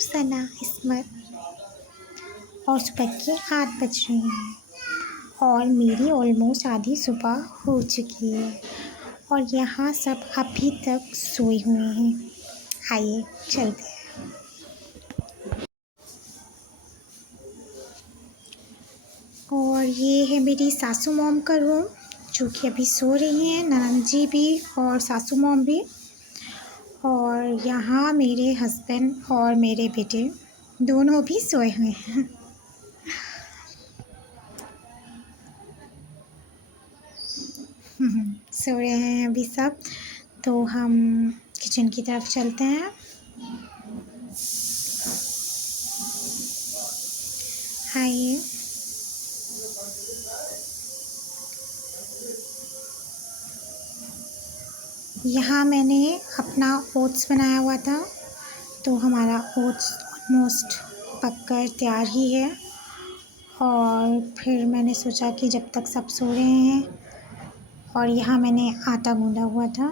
सना इस्मत और सुबह के 8 बज रहे हैं और मेरी ऑलमोस्ट आधी सुबह हो चुकी है और यहाँ सब अभी तक सोए हुए हैं। आइए चलते हैं। और ये है मेरी सासू मॉम का रूम जो कि अभी सो रही हैं, ननद जी भी और सासू मॉम भी। और यहाँ मेरे हस्बैंड और मेरे बेटे दोनों भी सोए हुए हैं। सो रहे हैं अभी सब। तो हम किचन की तरफ चलते हैं। आइए। यहाँ मैंने अपना ओट्स बनाया हुआ था, तो हमारा ओट्स ऑलमोस्ट पककर तैयार ही है। और फिर मैंने सोचा कि जब तक सब सो रहे हैं, और यहाँ मैंने आटा गूँधा हुआ था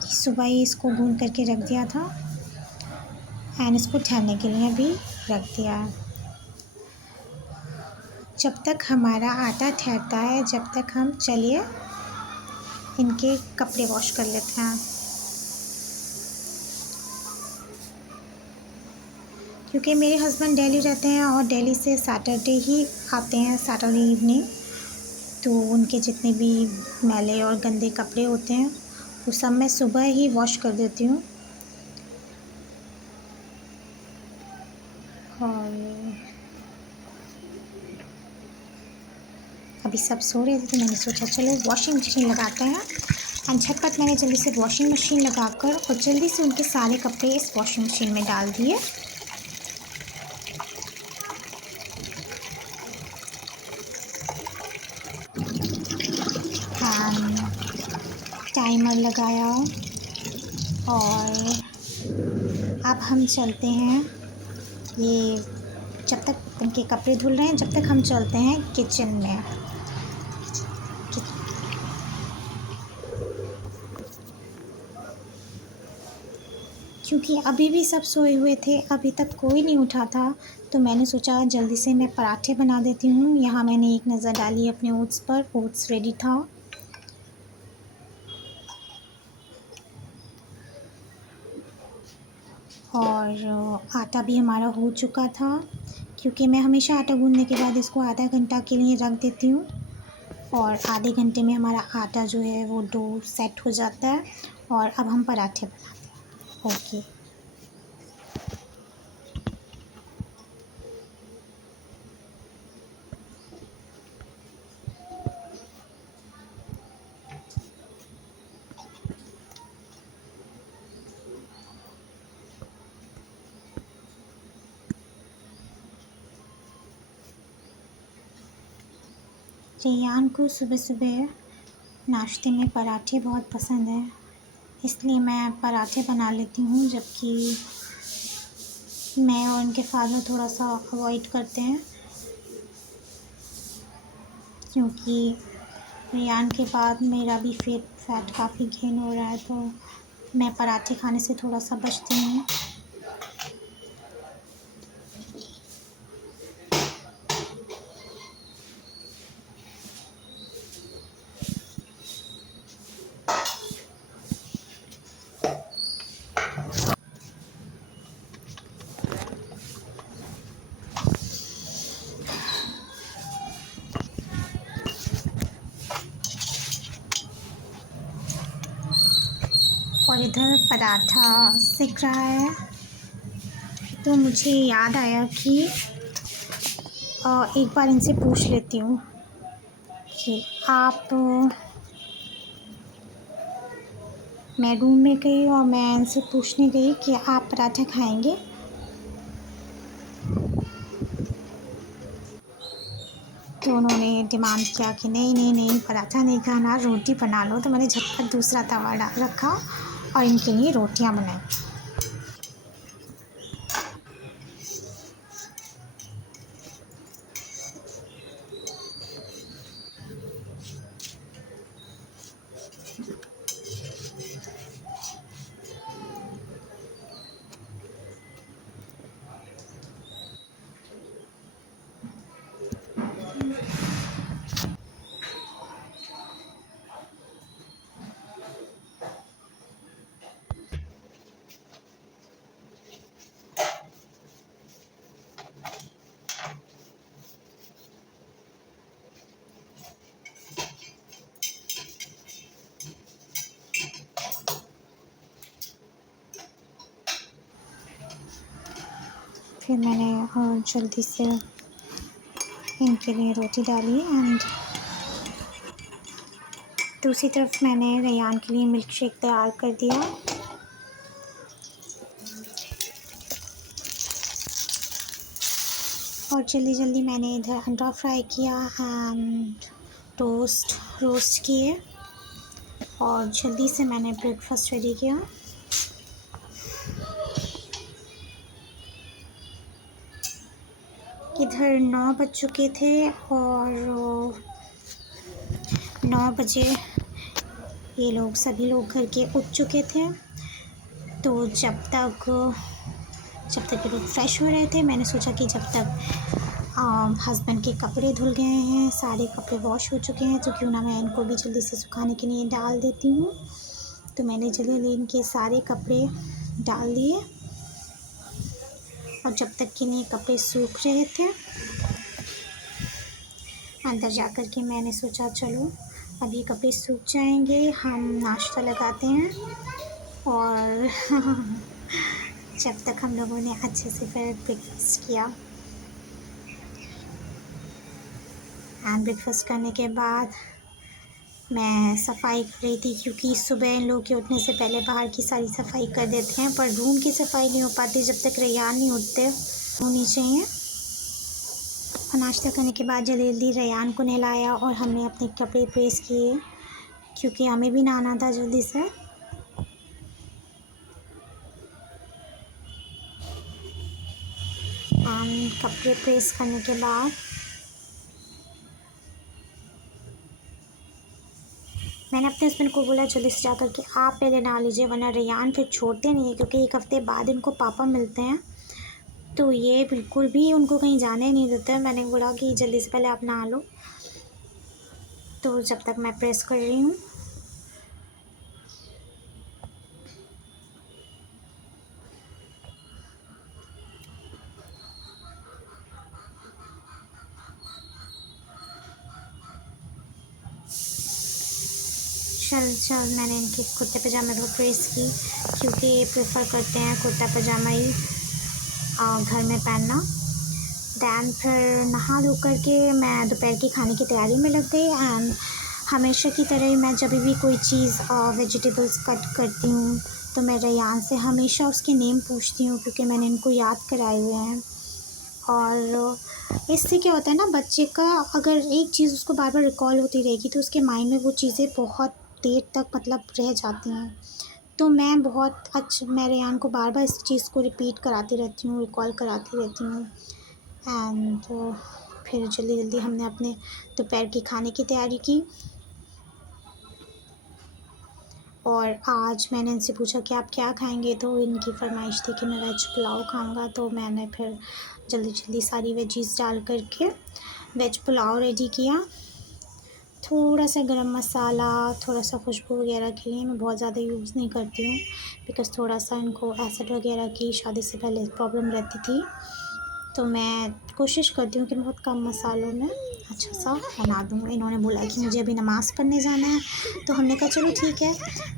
कि सुबह ही इसको गूँध करके रख दिया था एंड इसको ठहरने के लिए भी रख दिया। जब तक हमारा आटा ठहरता है, जब तक हम चलिए इनके कपड़े वॉश कर लेते हैं, क्योंकि मेरे हस्बैंड दिल्ली रहते हैं और दिल्ली से सैटरडे ही आते हैं, सैटरडे इवनिंग। तो उनके जितने भी मैले और गंदे कपड़े होते हैं वो सब मैं सुबह ही वॉश कर देती हूँ। और अभी सब सो रहे थे तो मैंने सोचा चलो वॉशिंग मशीन लगाते हैं। एंड झटपट मैंने जल्दी से वॉशिंग मशीन लगाकर और जल्दी से उनके सारे कपड़े इस वॉशिंग मशीन में डाल दिए। टाइमर लगाया और अब हम चलते हैं। ये जब तक उनके कपड़े धुल रहे हैं, जब तक हम चलते हैं किचन में। क्योंकि अभी भी सब सोए हुए थे, अभी तक कोई नहीं उठा था, तो मैंने सोचा जल्दी से मैं पराठे बना देती हूँ। यहाँ मैंने एक नज़र डाली अपने ओट्स पर, ओट्स रेडी था। और आटा भी हमारा हो चुका था, क्योंकि मैं हमेशा आटा गूँधने के बाद इसको आधा घंटा के लिए रख देती हूँ और आधे घंटे में हमारा आटा जो है वो डो सेट हो जाता है। और अब हम पराठे बनाते हैं। ओके। रेयान को सुबह सुबह नाश्ते में पराठे बहुत पसंद है, इसलिए मैं पराठे बना लेती हूँ, जबकि मैं और उनके फादर थोड़ा सा अवॉइड करते हैं, क्योंकि रेयान के बाद मेरा भी फैट काफ़ी गेन हो रहा है, तो मैं पराठे खाने से थोड़ा सा बचती हूँ। और इधर पराठा सिक रहा है, तो मुझे याद आया कि एक बार इनसे पूछ लेती हूँ कि आप मैं रूम में गई और मैं इनसे पूछने गई कि आप पराठा खाएंगे। तो उन्होंने डिमांड किया कि नहीं नहीं नहीं, पराठा नहीं खाना, रोटी बना लो। तो मैंने झटपट दूसरा तवा रखा और इनके लिए रोटियां बनाई। फिर मैंने जल्दी से इनके लिए रोटी डाली एंड दूसरी तरफ मैंने रेयान के लिए मिल्क शेक तैयार कर दिया। और जल्दी जल्दी मैंने इधर अंडा फ्राई किया एंड रोस्ट किए और जल्दी से मैंने ब्रेकफास्ट रेडी किया। इधर 9 बज चुके थे और 9 बजे ये लोग सभी लोग घर के उठ चुके थे। तो जब तक ये लोग फ्रेश हो रहे थे, मैंने सोचा कि जब तक हस्बैंड के कपड़े धुल गए हैं, सारे कपड़े वॉश हो चुके हैं, तो क्यों ना मैं इनको भी जल्दी से सुखाने के लिए डाल देती हूँ। तो मैंने जल्दी इनके सारे कपड़े डाल दिए और जब तक कि ये कपड़े सूख रहे थे, अंदर जा कर के मैंने सोचा चलो अभी कपड़े सूख जाएंगे, हम नाश्ता लगाते हैं। और जब तक हम लोगों ने अच्छे से फिर ब्रेकफास्ट किया एंड ब्रेकफास्ट करने के बाद मैं सफाई कर रही थी, क्योंकि सुबह इन लोग के उठने से पहले बाहर की सारी सफाई कर देते हैं, पर रूम की सफाई नहीं हो पाती जब तक रेयान नहीं उठते, होनी चाहिए। और नाश्ता करने के बाद जल्दी जल्दी रेयान को नहलाया और हमने अपने कपड़े प्रेस किए, क्योंकि हमें भी नहाना था जल्दी से। कपड़े प्रेस करने के बाद मैंने अपने हस्बैंड को बोला जल्दी से जा कर के आप पहले नहा लीजिए, वरना रेयान फिर छोड़ते नहीं है, क्योंकि 1 हफ़्ते बाद इनको पापा मिलते हैं, तो ये बिल्कुल भी उनको कहीं जाने नहीं देते। मैंने बोला कि जल्दी से पहले आप नहा लो। तो जब तक मैं प्रेस कर रही हूँ, चल मैंने इनके कुर्ते पजामे को प्रेस की, क्योंकि ये प्रेफर करते हैं कुर्ता पजामा ही घर में पहनना। दैन फिर नहा धो कर के मैं दोपहर की खाने की तैयारी में लग गई एंड हमेशा की तरह ही मैं जब भी कोई चीज़ वेजिटेबल्स कट करती हूँ तो मैं रेयान से हमेशा उसके नेम पूछती हूँ, क्योंकि मैंने इनको याद कराए हुए हैं। और इससे क्या होता है ना, बच्चे का अगर एक चीज़ उसको बार बार रिकॉल होती रहेगी तो उसके माइंड में वो चीज़ें बहुत देर तक मतलब रह जाती हैं। तो मैं रेयान को बार बार इस चीज़ को रिपीट कराती रहती हूँ, रिकॉल कराती रहती हूँ। एंड फिर जल्दी जल्दी हमने अपने दोपहर की खाने की तैयारी की। और आज मैंने इनसे पूछा कि आप क्या खाएंगे, तो इनकी फरमाइश थी कि मैं वेज पुलाव खाऊंगा, तो मैंने फिर जल्दी जल्दी सारी वेजीज़ डाल करके वेज पुलाव रेडी किया। थोड़ा सा गरम मसाला, थोड़ा सा खुशबू वगैरह के लिए, मैं बहुत ज़्यादा यूज़ नहीं करती हूँ, बिकॉज़ थोड़ा सा इनको एसिड वगैरह की शादी से पहले प्रॉब्लम रहती थी, तो मैं कोशिश करती हूँ कि बहुत कम मसालों में अच्छा सा बना दूँ। इन्होंने बोला कि मुझे अभी नमाज़ पढ़ने जाना है, तो हमने कहा चलो ठीक है,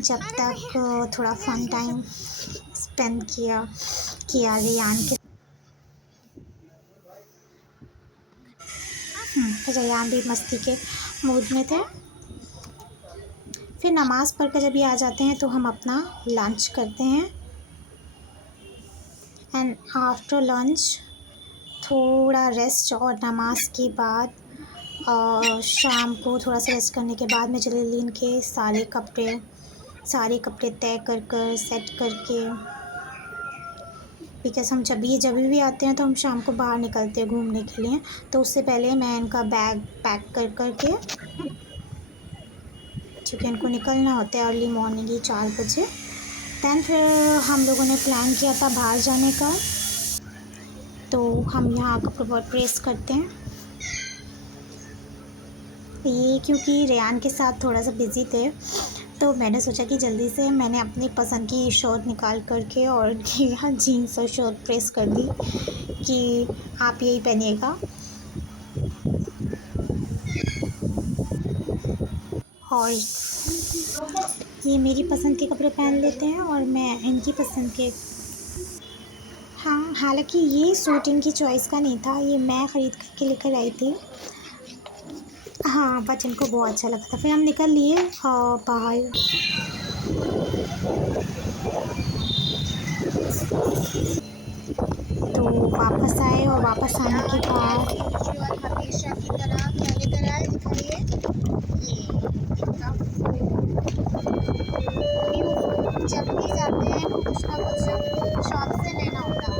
जब तक थोड़ा फ़न टाइम स्पेंड किया रेयान के। रेयान भी मस्ती के मूड में थे। फिर नमाज़ पढ़ कर जब ये आ जाते हैं तो हम अपना लंच करते हैं एंड आफ्टर लंच थोड़ा रेस्ट और नमाज के बाद शाम को थोड़ा सा रेस्ट करने के बाद मैं जल्दी इनके सारे कपड़े तय कर सेट करके, बिकॉज़ हम जब भी आते हैं तो हम शाम को बाहर निकलते हैं घूमने के लिए, तो उससे पहले मैं इनका बैग पैक कर के, क्योंकि इनको निकलना होता है अर्ली मॉर्निंग ही 4 बजे। दैन फिर हम लोगों ने प्लान किया था बाहर जाने का, तो हम यहाँ कपड़े बहुत प्रेस करते हैं। ये क्योंकि रेयान के साथ थोड़ा सा बिज़ी थे, तो मैंने सोचा कि जल्दी से मैंने अपनी पसंद की शर्ट निकाल करके और उनकी यहाँ जीन्स और शर्ट प्रेस कर दी कि आप यही पहनिएगा। और ये मेरी पसंद के कपड़े पहन लेते हैं और मैं इनकी पसंद के। हाँ, हालांकि ये सूट इनकी चॉइस का नहीं था, ये मैं ख़रीद के लेकर आई थी। हाँ, बट इनको बहुत अच्छा लगा था। फिर हम निकल लिए बाहर। तो वापस आए और वापस आने के बाद और हमेशा की तरह क्या लेकर आए दिखाइए, ये इनका जब भी जाते हैं तो कुछ ना कुछ शॉप से लेना होता है,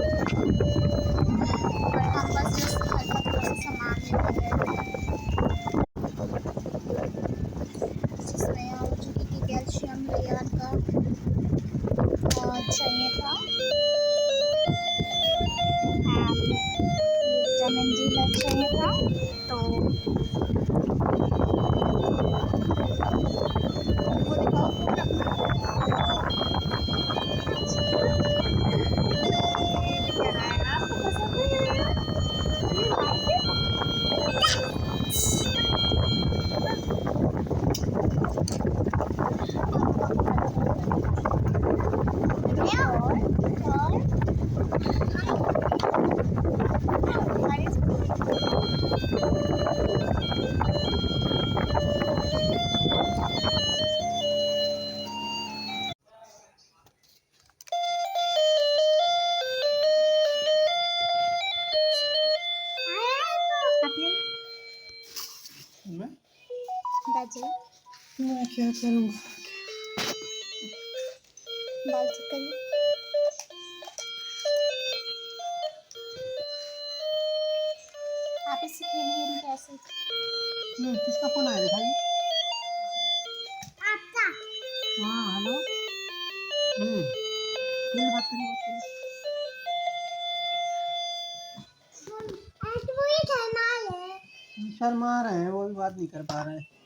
पर हम बस जस्ट घर का थोड़ा सा सामान लेकर गए थे, जिसमें हो चुकी कि कैल्शियम रेयन का चाहिए था, एंड विटामिन डी का चाहिए था। तो वो दिखाओ फोन अपना। ये लेकर आए, आपको पसंद है? You like it? बाजी मैं क्या करूँ? बाल चिकन आप इससे खेलिए नहीं कैसे। किसका फोन आया दिखाइए। आपका हाँ हेलो। बात करिए। आज वो ही शर्मा है। शर्मा रहे हैं, वो भी बात नहीं कर पा रहे हैं।